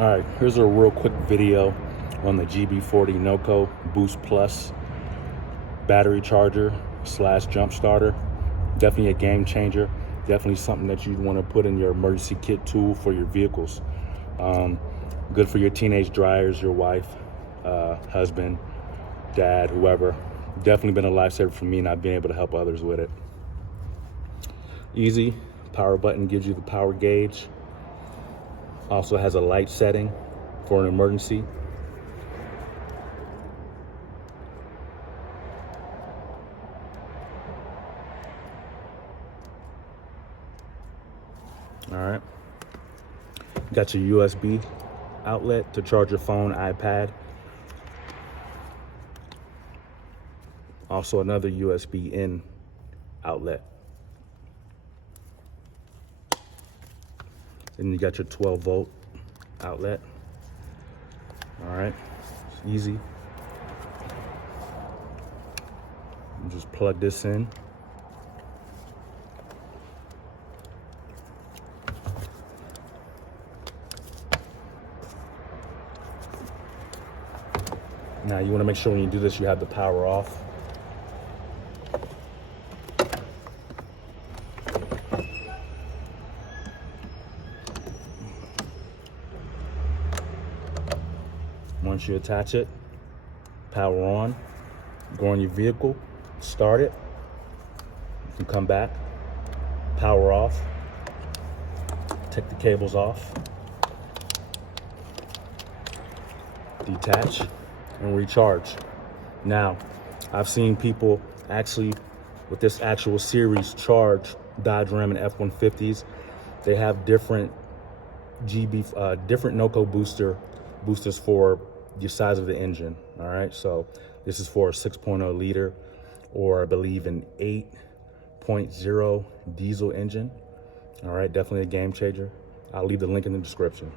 All right, here's a real quick video on the GB40 NOCO Boost Plus battery charger slash jump starter. Definitely a game changer. Definitely something that you'd want to put in your emergency kit tool for your vehicles. Good for your teenage dryers, your wife, husband, dad, whoever. Definitely been a lifesaver for me, and I've been able to help others with it. Easy. Power button gives you the power gauge. Also has a light setting for an emergency. All right. Got your USB outlet to charge your phone, iPad. Also another USB in outlet. Then you got your 12-volt outlet. All right, it's easy. You just plug this in. Now you want to make sure when you do this, you have the power off. Once you attach it, power on, go on your vehicle, start it. You can come back, power off, take the cables off, detach, and recharge. Now, I've seen people actually, with this actual series, charge Dodge Ram and F-150s. They have different different NOCO boosters for the size of the engine. All right, so this is for a 6.0 liter, or I believe an 8.0 diesel engine. All right, definitely a game changer. I'll leave the link in the description.